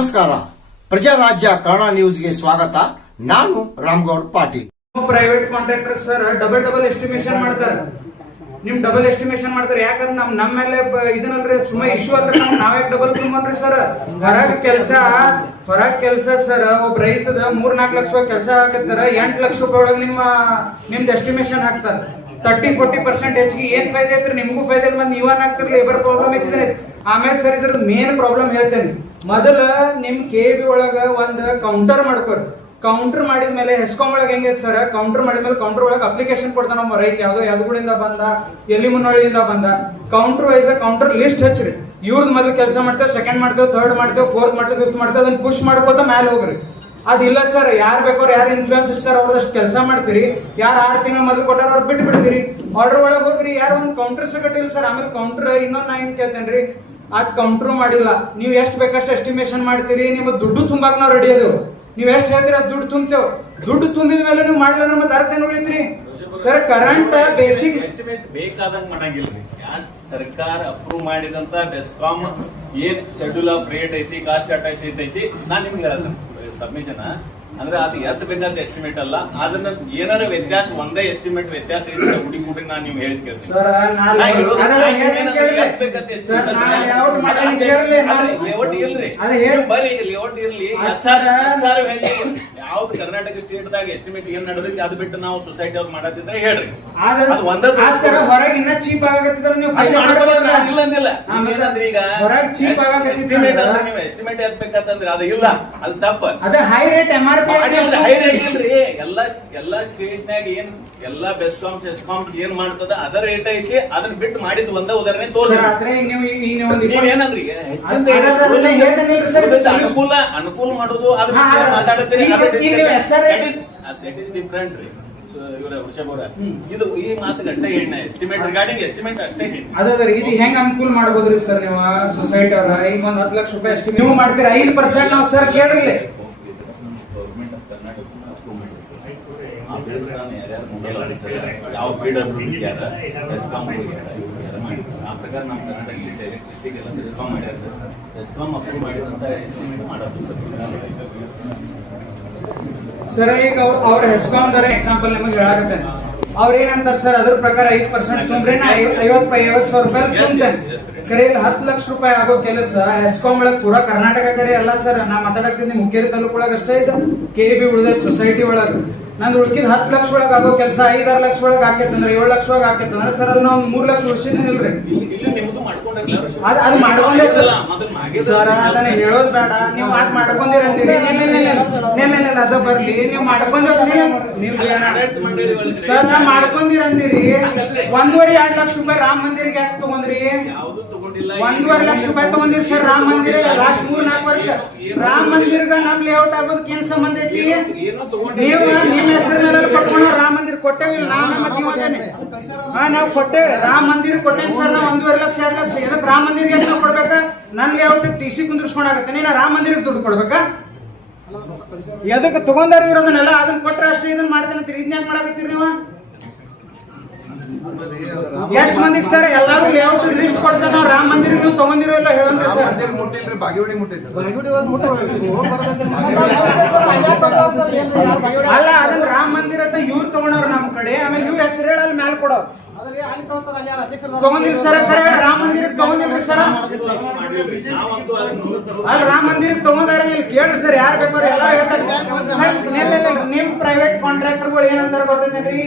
ನಮಸ್ಕಾರ. ಪ್ರಜಾರಾಜ್ಯ ಕನ್ನಡ ನ್ಯೂಸ್ಗೆ ಸ್ವಾಗತ. ನಾನು Ramagouda Patil. Private contractor sir double estimation ಮಾಡ್ತಾರೆ. ನಿಮ್ ಡಬಲ್ ಎಸ್ಟಿಮೇಷನ್ ಮಾಡ್ತಾರೆ. ಯಾಕಂದ್ರೆ ನಮ್ಮ ಮೇಲೆ ಇದನ್ನಲ್ರಿ ಸುಮ್ಮ ಇಶ್ಯೂ ಅಲ್ರಿ. ನಾವೇ ಡಬಲ್ ತುಂಬನ್ರಿ ಸರ್. ಹೊರಗ್ ಕೆಲಸ ಸರ್ ಒಬ್ಬ ರೈತದ 3-4 ಲಕ್ಷ ಕೆಲಸ ಹಾಕತ್ತಾರ. 8 ಲಕ್ಷ ರೂಪಾಯಿ ಒಳಗೆ ನಿಮ್ದು ಎಸ್ಟಿಮೇಷನ್ ಹಾಕ್ತಾರೆ. 30-40% ಹೆಚ್ಚಿಗೆ ಏನ್ ಫೈದೆ ಐತ್ರಿ? ನಿಮ್ಗೂ ಫೈದೆ ಇಲ್ಲ, ಮತ್ತೆ ನೀವನ್ ಹಾಕ್ತಿರ್ಲಿ, ಲೇಬರ್ ಪ್ರಾಬ್ಲಮ್ ಐತಿದ್ರೆ. ಆಮೇಲೆ ಸರ್ ಇದ್ರ ಮೇನ್ ಪ್ರಾಬ್ಲಮ್ ಹೇಳ್ತೇನೆ. ಮೊದಲ ನಿಮ್ ಕೆಬಿ ಒಳಗ ಒಂದ್ ಕೌಂಟರ್ ಮಾಡ್ಕೊರಿ. ಕೌಂಟರ್ ಮಾಡಿದ್ಮೇಲೆ ಹೆಸ್ಕಾಂ ಒಳಗೆ ಹೆಂಗೈತೆ ಸರ್, ಕೌಂಟರ್ ಮಾಡಿದ್ಮೇಲೆ ಕೌಂಟರ್ ಒಳಗೆ ಅಪ್ಲಿಕೇಶನ್ ಕೊಡ್ತಾನ ನಮ್ಮ ರೈತ. ಯಾವ್ದುಗಳಿಂದ ಬಂದ, ಎಲ್ಲಿ ಮುನ್ನೋಳಿಯಿಂದ ಬಂದ, ಕೌಂಟರ್ ವೈಸ್ ಕೌಂಟರ್ ಲಿಸ್ಟ್ ಹಚ್ಚ್ರಿ. ಇವ್ರದ್ದು ಮೊದಲು ಕೆಲಸ ಮಾಡ್ತೇವೆ, ಸೆಕೆಂಡ್ ಮಾಡ್ತೇವೆ, ಥರ್ಡ್ ಮಾಡ್ತೇವೆ, ಫೋರ್ತ್ ಮಾಡ್ತೇವೆ, ಫಿಫ್ತ್ ಮಾಡ್ತೇವೆ, ಅದನ್ನ ಪುಷ್ ಮಾಡ್ಕೋತ ಮೇಲೆ ಹೋಗ್ರಿ. ಅದಿಲ್ಲ ಸರ್, ಯಾರು ಬೇಕಾದ್ರೆ ಯಾರು ಇನ್ಫ್ಲೂಯೆನ್ಸ್ ಸರ್ ಅವ್ರದಷ್ಟು ಕೆಲಸ ಮಾಡ್ತೀರಿ. ಯಾರು 6 ತಿಂಗಳು ಮೊದಲು ಕೊಟ್ಟಾರ ಅವ್ರು ಬಿಟ್ಟು ಬಿಡ್ತೀರಿ. ಆರ್ಡರ್ ಒಳಗೆ ಹೋಗ್ರಿ. ಯಾರು ಒಂದು ಕೌಂಟರ್ ಸಗಟ್ಟಿಲ್ಲ ಸರ್. ಆಮೇಲೆ ಕೌಂಟರ್ ಇನ್ನೊಂದು ನಾ ಏನ್ ಕೇಳ್ತೇನ್ರಿ, ಅದ್ ಕೌಂಟರ್ ಮಾಡಿಲ್ಲ. ನೀವು ಎಷ್ಟು ಬೇಕಷ್ಟು ಎಸ್ಟಿಮೇಷನ್ ಮಾಡ್ತೀರಿ, ನಿಮ್ಮ ದುಡ್ಡು ತುಂಬಾಕ್ ನಾವು ರೆಡಿ ಅದೇವು. ನೀವು ಎಷ್ಟು ಹೇಳ್ತೀರಿ ಅಷ್ಟು ದುಡ್ಡು ತುಂಬ್ತೇವೆ. ದುಡ್ಡು ತುಂಬಿದ ಮೇಲೆ ನೀವು ಮಾಡಿಲ್ಲ ಅಂದ್ರೆ ಮತ್ತೆ ಅರ್ಥ ಏನು ಉಳಿತ್ರಿ ಸರ್? ಕರೆಂಟ್ ಬೇಸಿಕ್ ಎಸ್ಟಿಮೇಟ್ ಬೇಕಾದಂಗ ಮಾಡಂಗಿಲ್ರಿ. ಸರ್ಕಾರ ಅಪ್ರೂವ್ ಮಾಡಿದಂತ ಬೆಸ್ಕಾಂ ಏನ್ ಶೆಡ್ಯೂಲ್ ಆಫ್ ರೇಟ್ ಐತಿ, ಕಾಸ್ಟ್ ಅಟ್ಯಾಚ್ ಶೀಟ್ ಐತಿ, ನಾನ್ ನಿಮ್ಗೆ ಹೇಳೋದು ಸಬ್ಮಿಷನ್ ಅಂದ್ರೆ ಅದು ಎದ್ ಬೇಕಾದ ಎಸ್ಟಿಮೇಟ್ ಅಲ್ಲ. ಅದನ್ನ ಏನಾರ ವ್ಯತ್ಯಾಸ, ಒಂದೇ ಎಸ್ಟಿಮೇಟ್ ವ್ಯತ್ಯಾಸ ಇದ್ರೆ ಹುಡುಗಿ ನಾನು ನಿಮ್ಗೆ ಹೇಳಿ ಕೇಳ್ತೀನಿ. ಬರ್ರಿ ಲೇಔಟ್ ಇರ್ಲಿ, ಯಾವ್ದು ಕರ್ನಾಟಕ ಸ್ಟೇಟ್ ದಾಗ ಎಸ್ಟಿಮೇಟ್ ಏನ್ ನಡೆದೈತಿ ಅದು ಬಿಟ್ಟು ನಾವು ಸೊಸೈಟಿ ಅವ್ರು ಮಾಡತ್ತಿದ್ರೆ ಹೇಳ್ರಿ. ಹೊರಗಿನ್ನ ಚೀಪ್ ಆಗತ್ತಿದ್ರೆ ನೀವು ಎಸ್ಟಿಮೇಟ್ ಎತ್ಬೇಕಂತಂದ್ರೆ ಅದು ಇಲ್ಲ, ಅದು ತಪ್ಪ. ಹೈ ರೇಟ್ ಹೈ ರೇಟ್ ಇಲ್ರಿ. ಎಲ್ಲಾ ಸ್ಟೇಟ್ ನಾಗ ಏನ್ ಎಲ್ಲಾ ಬೆಸ್ಕಾಮ್ಸ್ ಎಸ್ಕಾಮ್ಸ್ ಏನ್ ಮಾಡ್ತದ ಅದರ ರೇಟ್ ಐತಿ. ಅದನ್ನ ಬಿಟ್ಟು ಮಾಡಿದ್ ಒಂದ ಉದಾಹರಣೆ ತೋರಿಸ್ರಿ. ನೀವೇನಂದ್ರಿ ಅನುಕೂಲ ಮಾಡೋದು ಅದ್ರ ಮಾತಾಡ್ತೀರಿ, ಡಿಫ್ರೆಂಟ್ ರೀ ವೃಷಭ. ಇದು ಈ ಮಾತು ಗಂಟೆ ಹೆಣ್ಣ ಎಸ್ಟಿಮೇಟ್ ರಿಗಾರ್ಡಿಂಗ್ ಎಸ್ಟಿಮೇಟ್ ಅಷ್ಟೇ ಅದ್ರಿ. ಇದು ಹೆಂಗ್ ಅನುಕೂಲ ಮಾಡ್ಬೋದ್ರಿ ಸರ್? ನೀವು ಸೊಸೈಟಿ ಅವ್ರ ಈಗ 10 ಲಕ್ಷ ರೂಪಾಯಿ ಎಷ್ಟು ನೀವು ಮಾಡ್ತೀರಿ, 5% ನಾವು ಸರ್ ಕೇಳ್ರಿ. ಯಾವ ಬೆಸ್ಕಾಂ ಆ ಪ್ರಕಾರ ನಮ್ಮ ಕರ್ನಾಟಕ ಸ್ಟೇಟ್ ಎಲೆಕ್ಟ್ರಿಸಿಟಿ ಎಲ್ಲ ಬೆಸ್ಕಾಂ ಮಾಡ್ಯಾರ ಸರ್. ಬೆಸ್ಕಾಂ ಅಪ್ರೂವ್ ಮಾಡಿದಂತ ಮಾಡೋದು ಸರ್. ಈಗ ಅವ್ರ ಹೆಸ್ಕಾಂ ದರ ಎಕ್ಸಾಂಪಲ್ ನಿಮಗೆ ಹೇಳಾಗುತ್ತೆ. ಅವ್ರ ಏನಂತಾರ ಸರ್, ಅದ್ರ ಪ್ರಕಾರ 5% ತುಂಬ್ರೆ 50,000 ರೂಪಾಯಿ ತುಂಬ್ತೇನೆ. ಕರೆ 10 ಲಕ್ಷ ರೂಪಾಯಿ ಆಗೋ ಕೆಲಸ ಹೆಸ್ಕಾಂ ಒಳಗೆ ಪೂರಾ ಕರ್ನಾಟಕ ಕಡೆ ಅಲ್ಲ ಸರ್. ನಾ ಮಾತಾಡಕ್ತಿದ್ದೆ ಮುಖ್ಯರಿ ತಾಲೂಕು ಒಳಗೆ ಅಷ್ಟೇ ಇದು. ಕೆಬಿ ಉಳಿದ ಸೊಸೈಟಿ ಒಳಗೆ ನಂದು ಉಳ್ಕಿದ್ 10 ಲಕ್ಷ ಒಳಗೆ ಆಗೋ ಕೆಲಸ 5-6 ಲಕ್ಷ ಒಳಗೆ ಹಾಕೈತಂದ್ರೆ 7 ಲಕ್ಷ ಒಳಗೆ ಹಾಕೈತಂದ್ರೆ ಸರ್ ಅದು ನಾವು 3 ಲಕ್ಷ ಉಳಿಸಿದ್ನಿಲ್ರಿ. ಅದು ಮಾಡ್ಕೊಂಡೆ ಸರ್. ಅದನ್ನ ಹೇಳೋದ್ ಬೇಡ. ನೀವು ಮಾತು ಮಾಡ್ಕೊಂಡಿರಂತೀರಿ. ಅದ ಬರ್ಲಿ, ನೀವು ಮಾಡ್ಕೊಂಡ್ರಿ ಸರ್. ನಾ ಮಾಡ್ಕೊಂಡಿರಂದಿರಿ 1.5-2 ಲಕ್ಷ ರೂಪಾಯಿ ರಾಮ ಮಂದಿರಕ್ಕೆ ಯಾಕೆ ತಗೊಂಡ್ರಿ? 1.5 ಲಕ್ಷ ರೂಪಾಯಿ ತಗೊಂಡಿರಿ ಸರ್. ರಾಮ ಮಂದಿರ ಲಾಸ್ಟ್ 3-4 ವರ್ಷ ರಾಮ ಮಂದಿರ್ಗ ನಮ್ ಲೇಔಟ್ ಆಗೋದಕ್ಕೆ ಏನ್ ಸಂಬಂಧ ಐತಿ? ನೀವು ನಿಮ್ಮ ಹೆಸರಿನೆಲ್ಲ ಕೊಟ್ಕೊಂಡು ರಾಮ ಮಂದಿರ ಕೊಟ್ಟೇವಿಲ್ಲ. ನಾವು ಕೊಟ್ಟೇವೆ, ರಾಮ ಮಂದಿರ ಕೊಟ್ಟೇವಿ ಸರ್. ನಾವು 1.5 ಲಕ್ಷ-2 ಲಕ್ಷ ಇದಕ್ಕೆ ರಾಮ ಮಂದಿರ್ಗೆ ಎಷ್ಟು ಕೊಡ್ಬೇಕಾ? ನನ್ ಲೇಔಟ್ TC ಕುಂದಿರ್ಸ್ಕೊಂಡಾಗತ್ತೆ. ಇಲ್ಲ ರಾಮ ಮಂದಿರಕ್ಕೆ ದುಡ್ಡು ಕೊಡ್ಬೇಕಾ? ಎದಕ್ಕೆ ತಗೊಂಡಾರ ಇರೋದನ್ನೆಲ್ಲ ಅದನ್ನ ಕೊಟ್ರೆ ಅಷ್ಟೇ ಇದನ್ನ ಮಾಡ್ತೇನೆ. ಇದನ್ನ ಮಾಡಕತ್ತೀರಿ ನೀವು? ಎಷ್ಟು ಮಂದಿಗೆ ಸರ್ ಎಲ್ಲಾರು ಲೇಔಟ್ ಲಿಸ್ಟ್ ಕೊಡ್ತಾರೆ. ನಾವು ರಾಮ ಮಂದಿರ ನೀವು ತಗೊಂಡಿರೋ ಇಲ್ಲ ಹೇಳಂದ್ರಿ ಸರ್. ಬಾಗಿವಾಡಿ ಮುಟ್ಟಿದ್ರು ಅಲ್ಲ, ಅದನ್ನ ರಾಮ ಮಂದಿರ ಅಂತ ಇವ್ರು ತಗೊಂಡವ್ರು ನಮ್ಮ ಕಡೆ. ಆಮೇಲೆ ಇವ್ರ ಹೆಸರು ಹೇಳಲ್ಲಿ ಮ್ಯಾಲ ಕೊಡೋ ತಗೊಂಡಿರಿ ಸರ್. ರಾಮ ಮಂದಿರಕ್ಕೆ ತಗೊಂಡಿಲ್ರಿ ಸರ್. ಅಲ್ಲಿ ರಾಮ ಮಂದಿರಕ್ಕೆ ತಗೊಂಡಾರ ಕೇಳ್ರಿ ಸರ್. ಯಾರು ಬೇಕಾದ್ರೆ ಎಲ್ಲ ಹೇಳ್ತಾರೆ ಸರ್. ನಿಮ್ ಪ್ರೈವೇಟ್ ಕಾಂಟ್ರಾಕ್ಟರ್ಗಳು ಏನಂತಾರೆ ಗೊತ್ತೈತೇನ್ರಿ?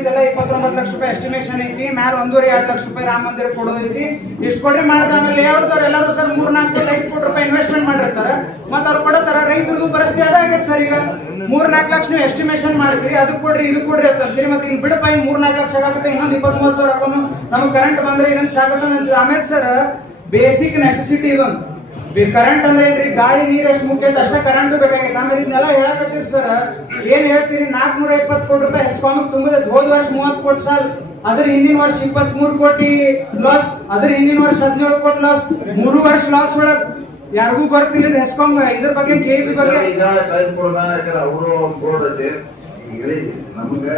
ಇದೆಲ್ಲ 29 ಲಕ್ಷ ರೂಪಾಯಿ ಎಸ್ಟಿಮೇಷನ್ ಐತಿ, ಮ್ಯಾಲ 1.5-2 ಲಕ್ಷ ರೂಪಾಯಿ ರಾಮ ಮಂದಿರ ಕೊಡೋದೈತಿ, ಇಷ್ಟು ಕೊಡ್ರಿ ಮಾಡಿದ. ಆಮೇಲೆ ಲೇಔಟ್ದವ್ರು ಎಲ್ಲರೂ ಸರ್ 3-4 ಕೋಟಿ ರೂಪಾಯಿ ಇನ್ವೆಸ್ಟ್ಮೆಂಟ್ ಮಾಡಿರ್ತಾರೆ. ಮತ್ತೆ ಅವ್ರು ಕೊಡತಾರ. ರೈತರಿಗೂ ಪರಿಸ್ಥಿತಿ ಅದಾಗೈತೆ ಸರ್. ಈಗ 3-4 ಲಕ್ಷ ನೀವು ಎಸ್ಟಿಮೇಷನ್ ಮಾಡ್ತೀರಿ, ಅದು ಕೊಡ್ರಿ ಇದು ಕೊಡ್ರಿ ಅಂತೀರಿ. ಮತ್ತೆ ಇನ್ನು ಬಿಡಪ್ಪ, 3-4 ಲಕ್ಷ ಆಗುತ್ತೆ, ಇನ್ನೊಂದು 23,000 ಹಾಕೊಂಡು ನಮ್ಗೆ ಕರೆಂಟ್ ಬಂದ್ರೆ ಇದನ್ನ ಸಾಕತ್ತ. ಆಮೇಲೆ ಸರ್ ಬೇಸಿಕ್ ನೆಸೆಸಿಟಿ ಇದೊಂದು. ಕರೆಂಟ್ ಅಂದ್ರೆ ಏನ್ರಿ? ಗಾಳಿ ನೀರು ಎಷ್ಟು ಮುಖ್ಯ ಐತೆ ಅಷ್ಟೇ ಕರೆಂಟ್ ಬೇಕಾಗೈತೆ. ಆಮೇಲೆ ಇದನ್ನೆಲ್ಲ ಹೇಳಕತ್ತೀರಿ ಸರ್. ಏನ್ ಹೇಳ್ತೀರಿ? 420 ಕೋಟಿ ರೂಪಾಯಿ ಹೆಸ್ಕಾಮಿಗೆ ತುಂಬಿದ. ಹೋದ ವರ್ಷ 30 ಕೋಟಿ ಸಾಲ, ಅದ್ರ ಹಿಂದಿನ ವರ್ಷ 23 ಕೋಟಿ ಲಾಸ್, ಅದ್ರ ಹಿಂದಿನ ವರ್ಷ 17 ಕೋಟಿ ಲಾಸ್. 3 ವರ್ಷ ಲಾಸ್ ಒಳಗ್ ಯಾರಿಗೂ ಗೊತ್ತಿಲ್ಲ ಹೆಸ್ಕಾಂ ಇದ್ರ ಬಗ್ಗೆ. ಕೆಬಿ ಬಗ್ಗೆ ಈಗ ಟೈಮ್ ಕೊಡೋಣ, ಯಾಕಂದ್ರೆ ಅವರು ಬೋರ್ಡ್ ಐತೆ. ಈಗ ನಮ್ಗೆ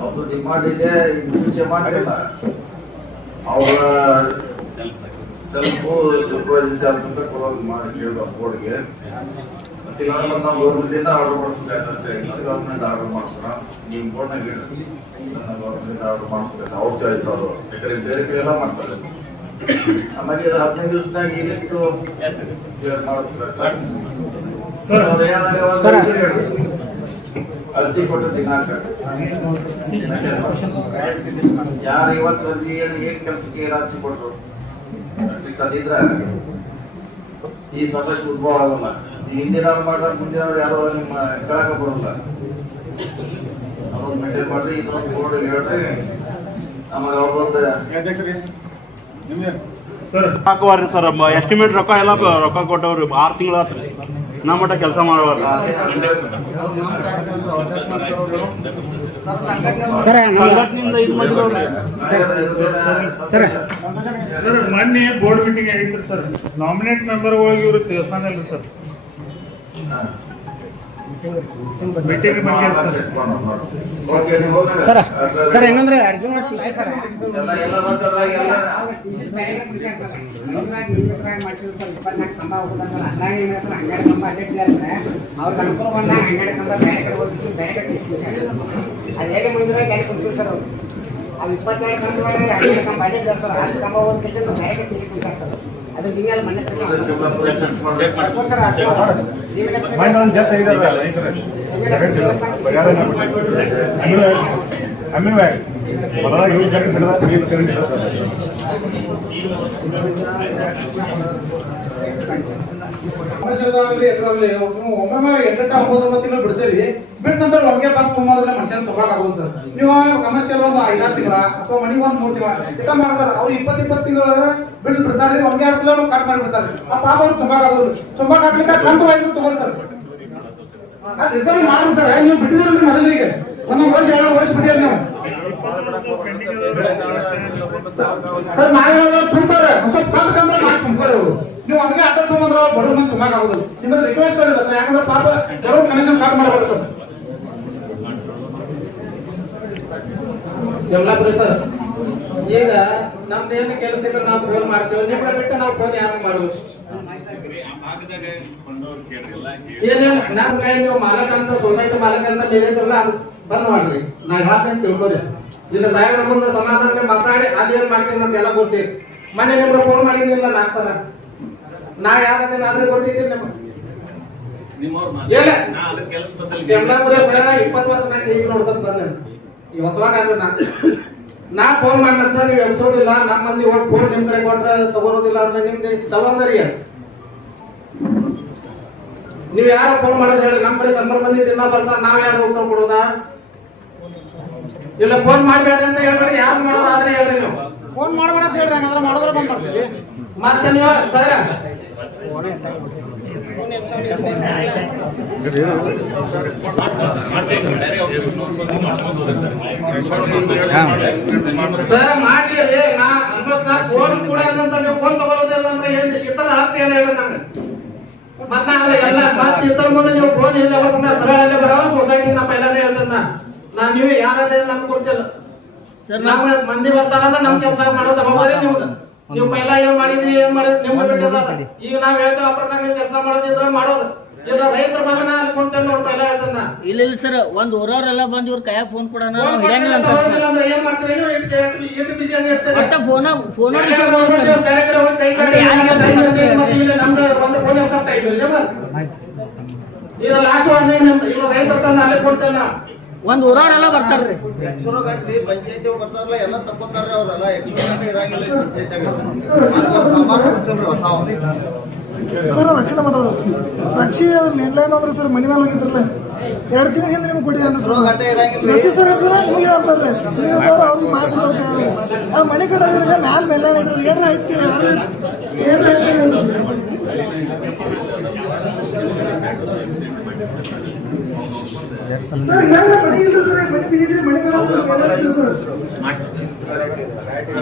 ಅವ್ರದ್ದು ಡಿಮಾಂಡ್ ಇದೆ, ಮುಂಚೆ ಮಾಡಿಲ್ಲ. ಅವರ ಸ್ವಲ್ಪ ಸೂಪರ್ವೈಸರ್ ಚಾರ್ಜ್ ಅಂತ ಕೊಡೋದು ಮಾಡಿ ಕೇಳ್ಬೇಕು ಬೋರ್ಡ್ಗೆ. ಮತ್ತೆ ಈಗ ಮತ್ತೆ ನಾವು ಗೌರ್ಮೆಂಟಿಂದ ಆರ್ಡರ್ ಮಾಡಿಸ್ಬೇಕು ಅಷ್ಟೇ. ಇಲ್ಲ ಗೌರ್ಮೆಂಟ್ ಆರ್ಡರ್ ಮಾಡಿಸೋಣ, ನೀವು ಬೋರ್ಡ್ನಾಗ ಇಡ್ರಿ, ಗೌರ್ಮೆಂಟ್ ಆರ್ಡರ್ ಮಾಡಿಸ್ಬೇಕು. ಅವ್ರ ಚಾಯ್ಸ್ ಅವರು, ಯಾಕಂದ್ರೆ ಬೇರೆ ಕಡೆ ಎಲ್ಲ ಮಾಡ್ತಾರೆ. ಆಮೇಲೆ ಇದು 15 ದಿವಸದಾಗ ಇಲ್ಲಿಟ್ಟು ಸರ್ ಅವ್ರು ಏನಾಗ ಅರ್ಜಿ ಕೊಟ್ಟು ದಿನಾಂಕ ಯಾರು ಇವತ್ತು ಅರ್ಜಿ ಏನ್ ಕೆಲಸಕ್ಕೆ ಅರ್ಜಿ ಕೊಟ್ಟರು ಅದಿದ್ರ ಈ ಸಮಸ್ಯೆ ಉದ್ಭವ ಆಗಲ್ಲ. ಹಿಂದಿನವ್ರು ಮಾಡ್ರೆ ಮುಂದಿನವ್ರು ಯಾರು ನಿಮ್ಮ ಕೇಳಕ ಬರಲ್ಲ. ಅವ್ರೊಂದು ಮೇಂಟೈನ್ ಮಾಡ್ರಿ, ಇದೊಂದು ಬೋರ್ಡ್ ಹೇಳ್ರಿ. ಆಮೇಲೆ ಅವ್ರೊಂದು ಸರ್ ಹಾಕುವಾರ್ರಿ ಸರ್ ಎಸ್ಟಿಮೇಟ್ ರೊಕ್ಕ ಎಲ್ಲ ರೊಕ್ಕ ಕೊಟ್ಟವ್ರಿ 6 ತಿಂಗಳ ಆತ್ರಿ ನಾ ಮಟ್ಟ ಕೆಲಸ ಮಾಡುವಾರ್ರಿ. ಸಂಘಟನೆಯಿಂದ ಇದು ಮಾಡಿದವ್ರಿ ಸರ್ ಮೊನ್ನೆ ಬೋರ್ಡ್ ಮೀಟಿಂಗ್ ಆಗಿತ್ತು ಸರ್. ನಾಮಿನೇಟ್ ಮೆಂಬರ್ ಒಳಗೆ ಇವ್ರು ದೇವಸ್ಥಾನ ಇಲ್ಲ ಸರ್. ಮೀಟಿಂಗ್ ಬಗ್ಗೆ ಸರ್ ಏನಂದ್ರೆ ಅರ್ಜುನ್ ಎಲ್ಲ ಬಂದಲ್ಲ ಎಲ್ಲ ಅವ್ರ ಅನುಕೂಲ ಬಂದಾಗ 12 ಕಂಬ ಬೇರೆ ಕಡೆ ಹೋಗ್ತೀವಿ, ಬೇರೆ ಕಡೆ ಅದೇಗೆ ಮುಂದಿರಾಗ ಅಲ್ಲಿ ಕುಂತೀವಿ ಸರ್. ಅವು 22 ಕಂಬ 12 ಕಂಬ ಅಲ್ಲೇ ಬರ್ತಾರೆ. 10 ಕಂಬ ಹೋದ ಕೆಲ್ಸ ಬೇರೆ ಕಡೆ ಕುಂತಾರೆ. ಅದು ಹಿಂಗೆಲ್ಲ ಮನೆ ಒಮ್ಮೆ 8-9 ತಿಂಗಳು ಬಿಡ್ತೀರಿ. ಬಿಟ್ಟ ನಂತರ ಒಮ್ಗೆ ಬಂದು ತುಂಬೋದ್ರೆ ಮನುಷ್ಯನ ತಗೋಕಾಗೋದು ಸರ್. ನೀವು ಕಮರ್ಷಿಯಲ್ ಒಂದು 5-6 ತಿಂಗಳ ಅಥವಾ ಮನೆಗೆ ಒಂದು 3 ತಿಂಗಳ ಇಟ್ಟ ಮಾಡ್ತಾರೆ. ಅವ್ರು 20 ತಿಂಗಳು ಬಿಟ್ಟು ಬಿಡ್ತಾರೆ. ಒಮ್ಗೆ 10 ಕಿಲೋ ಕಟ್ ಮಾಡಿ ಬಿಡ್ತಾರೆ. ಆ ಪಾಪ ಅವ್ರು ತುಂಬಾಕಾಗೋದು. ತುಂಬಾಕಾಗ್ಲಿಕ್ಕೆ ಕಂತು ವಯಸ್ಸು ತಗೋರಿ ಸರ್. ರಿಪೇರಿ ಮಾಡ್ರಿ ಸರ್. ನೀವು ಬಿಟ್ಟಿದ್ರಿ ಮೊದಲಿಗೆ 1 ವರ್ಷ 2 ವರ್ಷ ಬಿಟ್ಟಿರಿ ನೀವು ಸರ್. ನಾವೇನಾದ್ರು ತುಂಬ್ತಾರೆ ಸ್ವಲ್ಪ ಕಂದ್ರೆ ಮಾಡಿ ತುಂಬ್ತಾರೆ ಅವರು. ನೀವು ಹಂಗೆ ಅಡ್ಡ ತೊಗೊಂಡ್ರೆ ಬಡವ್ರ ಮಂದಿ ತುಂಬಾಕಾಗೋದಿಲ್ಲ. ನಿಮ್ಮದು ರಿಕ್ವೆಸ್ಟ್ ಸರ್ ಇದೆ, ಯಾಕಂದ್ರೆ ಪಾಪ ಬಡವ್ರ ಕನೆಕ್ಷನ್ ಕಟ್ ಮಾಡಬಾರ್ದು ಸರ್. ಜಮಲಾಪುರ ಸರ್, ಈಗ ನಮ್ದು ಏನು ಕೆಲಸ ಇದ್ರೆ ನಾವು ಫೋನ್ ಮಾಡ್ತೇವೆ. ನಿಮ್ಗೆ ಬಿಟ್ಟು ನಾವು ಫೋನ್ ಯಾರು ಮಾಡೋದು? ಏನೇನು ನನ್ನ ಕೈ ನೀವು ಮಾಲಕ ಅಂತ ಸೊಸೈಟಿ ಮಾಲಕ ಅಂತ ಹೇಳಿದ್ರಲ್ಲ, ಅದು ಬಂದ್ ಮಾಡ್ರಿ. ನಾ ಹೇಳ್ತೇನೆ ತಿಳ್ಕೊರಿ. ಇಲ್ಲ ಸಾಹೇಬ್ರ ಮುಂದೆ ಸಮಾಧಾನ ಮಾತಾಡಿ ಅದೇನ್ ಮಾಡ್ತೀನಿ ನಮ್ಗೆಲ್ಲ ಗೊತ್ತಿ. ಮನೆ ನಿಮ್ಗೆ ಫೋನ್ ಮಾಡಿದ್ನಿಲ್ಲ 4 ಸಲ. ನಾ ಯಾರಾದ್ರೆ ಆದ್ರೆ ಗೊತ್ತಿದ್ದಿಲ್ಲ ನಿಮ್ಗೆ. ಜಮಲಾಪುರ ಸರ 20 ವರ್ಷ ನಾನು ಈಗ ನೋಡ್ಕೊತ ಬಂದೆ. ಈ ಹೊಸವಾಗ ನಾ ಫೋನ್ ಮಾಡಿದಂತ ನೀವು ಎಬ್ಸೋದಿಲ್ಲ. ನಮ್ಮ ಮಂದಿ ಹೋಗಿ ಫೋನ್ ನಿಮ್ ಕಡೆ ಕೊಟ್ರೆ ತಗೋರೋದಿಲ್ಲ ಅಂದ್ರೆ ನಿಮ್ದು ಜವಾಬ್ದಾರಿ ಏನು? ನೀವ್ ಯಾರು ಫೋನ್ ಮಾಡೋದು ಹೇಳಿ. ನಮ್ಮ ಕಡೆ ಸಂಬಂಧ ಮಂದಿ ದಿನ ಬರ್ತಾರೆ, ನಾವ್ ಯಾರು ಉತ್ತರ ಕೊಡೋದಾ? ಇಲ್ಲ ಫೋನ್ ಮಾಡ್ಬೇಡ್ರಿ ಅಂತ ಹೇಳ್ಬೇಡಿ. ಯಾರು ಮಾಡೋದಾದ್ರೆ ಹೇಳ್ರಿ. ನೀವು ಫೋನ್ ಮಾಡ್ಬೇಡ ಅಂತ ಹೇಳ್ರಿ, ಹಂಗಂದ್ರೆ ಮಾಡೋದ್ರೆ ಬಂದ್ ಮಾಡ್ತೀವಿ. ಮತ್ತೆ ನೀವು ಸರ್ ಸರ್ ಮಾಡ್ಲಿ. ನಾ ಫೋನ್ ಕೂಡ ನೀವು ಫೋನ್ ತಗೊಳ್ಳೋದಿಲ್ಲ ಅಂದ್ರೆ ಇತರ ಅರ್ಥ ಏನು ಹೇಳ್ರಿ ನಂಗೆ. ಮತ್ತೆ ಎಲ್ಲ ಮತ್ತೆ ಇತರ ಮುಂದೆ ನೀವು ಫೋನ್ ಇಲ್ಲ ಸರ ಬರೋ ಸೊಸೈಟಿ ನಾ ಪೈಲಾನೇ ಹೇಳ್ತೇನೆ. ನಾ ನೀವು ಯಾರದೇ ನಮ್ಗೆ ಕೊಡ್ತಿಲ್ಲ. ನಮ್ಮ ಮಂದಿ ಬರ್ತಾರಂದ್ರೆ ನಮ್ ಕೆಲಸ ಮಾಡೋ ಜವಾಬ್ದಾರಿ ನಿಮ್ದು. ನೀವು ಪೈಲ ಏನ್ ಮಾಡಿದ್ರಿ ಏನ್ ಮಾಡಿದ್ರಿ ನಿಮ್ಗೆ ಬಿಟ್ಟಿರ್ತದ. ಈಗ ನಾವ್ ಹೇಳ್ತೇವೆ ಆ ಪ್ರಕಾರ ನೀವು ಕೆಲಸ ಮಾಡೋದಿದ್ರೆ ಮಾಡೋದು. ಇಲ್ಲ ರೈತರ ಮಗನ ಅಲ್ಲಿ ಕೊಡ್ತೇನೆ ನೋಡಿ ಪೈಲ ಹೇಳ್ತೇನೆ. ಇಲ್ಲ ಇಲ್ಲ ಸರ್, ಒಂದ್ ಊರವರೆಲ್ಲ ಬಂದ್ ಇವ್ರ ಕೈಯಾಗ ಫೋನ್ ಕೊಡೋಣ ಹಿಡಿಯಂಗಿಲ್ಲ ಅಂತ ಅಂದ್ರೆ ಏನ್ ಮಾಡ್ತೀರಿ ನೀವು? ಎಷ್ಟು ಬಿಸಿ ಆಗಿರ್ತೀರಿ. ಒಟ್ಟ ಫೋನ್ ಬೇರೆ ಕಡೆ ಹೋಗಿ ಕೈ ಕಟ್ಟಿ ಈಗ ನಮ್ದು ಒಂದು ಫೋನ್ ಸ್ವಲ್ಪ ಟೈಮ್ ಇಲ್ಲ. ಈಗ ಲಾಸ್ಟ್ ವಾರ ಇಲ್ಲ ರೈತರ ತಂದು ಅಲ್ಲೇ ಕೊಡ್ತೇನೆ. ಒಂದ್ ಊರವರೆಲ್ಲ ಬರ್ತಾರ್ರಿ. ಪಂಚಾಯತಿ ಬರ್ತಾರಲ್ಲ ಎಲ್ಲ ತಕ್ಕೋತಾರ್ರಿ ಅವ್ರೆಲ್ಲ. ಸರ್ ರಕ್ಷಣೆ ಮಾತಾಡೋದು ರಕ್ಷಿ ಮೇನ್ಲೈನ್ ಅಂದ್ರೆ ಸರ್ ಮನೆ ಮೇಲೆ ಹೋಗಿದ್ರಲ್ಲ 2 ತಿಂಗಳ ಹಿಂದೆ ನಿಮ್ಗೆ ಕೊಡಿ ಅಂದ್ರೆ ಸರ್ ಸರ್ ಸರ್ ನಿಮಗೆ ಅಂತಾರೆ ನೀವು ಅವ್ರಿಗೆ ಮಾಡ್ಕೊಡ್ತಾರೆ. ಆ ಮನೆ ಕಡೆ ಮ್ಯಾಲ ಮೇನ್ಲೈನ್ ಇದ್ರಲ್ಲಿ ಏನಾರ ಐತಿ ಯಾರು ಏನಾರ ಸರ್ ಏನಾರ ಮನೆ ಇಲ್ಲ ಸರ್. ಮನೆ ಬಿದ್ದಿದ್ರಿ ಮನೆ ಮೇಲೆ ಸರ್.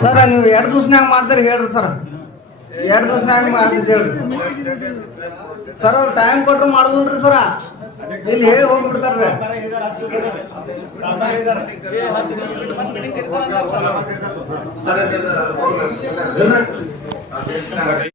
ಸರ್ ನೀವು 2 ದಿವಸನಾಗ ಮಾಡ್ತಾರೆ ಹೇಳ್ರಿ ಸರ್. 2 ದಿವಸನಾಗ ಮಾಡ್ತಿದ್ದೆ ಹೇಳ್ರಿ ಸರ್. ಅವ್ರು ಟೈಮ್ ಕೊಟ್ರು ಮಾಡೋದಿಲ್ರಿ ಸರ. ಇಲ್ಲಿ ಹೇಳಿ ಹೋಗ್ಬಿಡ್ತಾರ್ರಿ. ಸರ್ ಮಾಡ್ತಾರೆ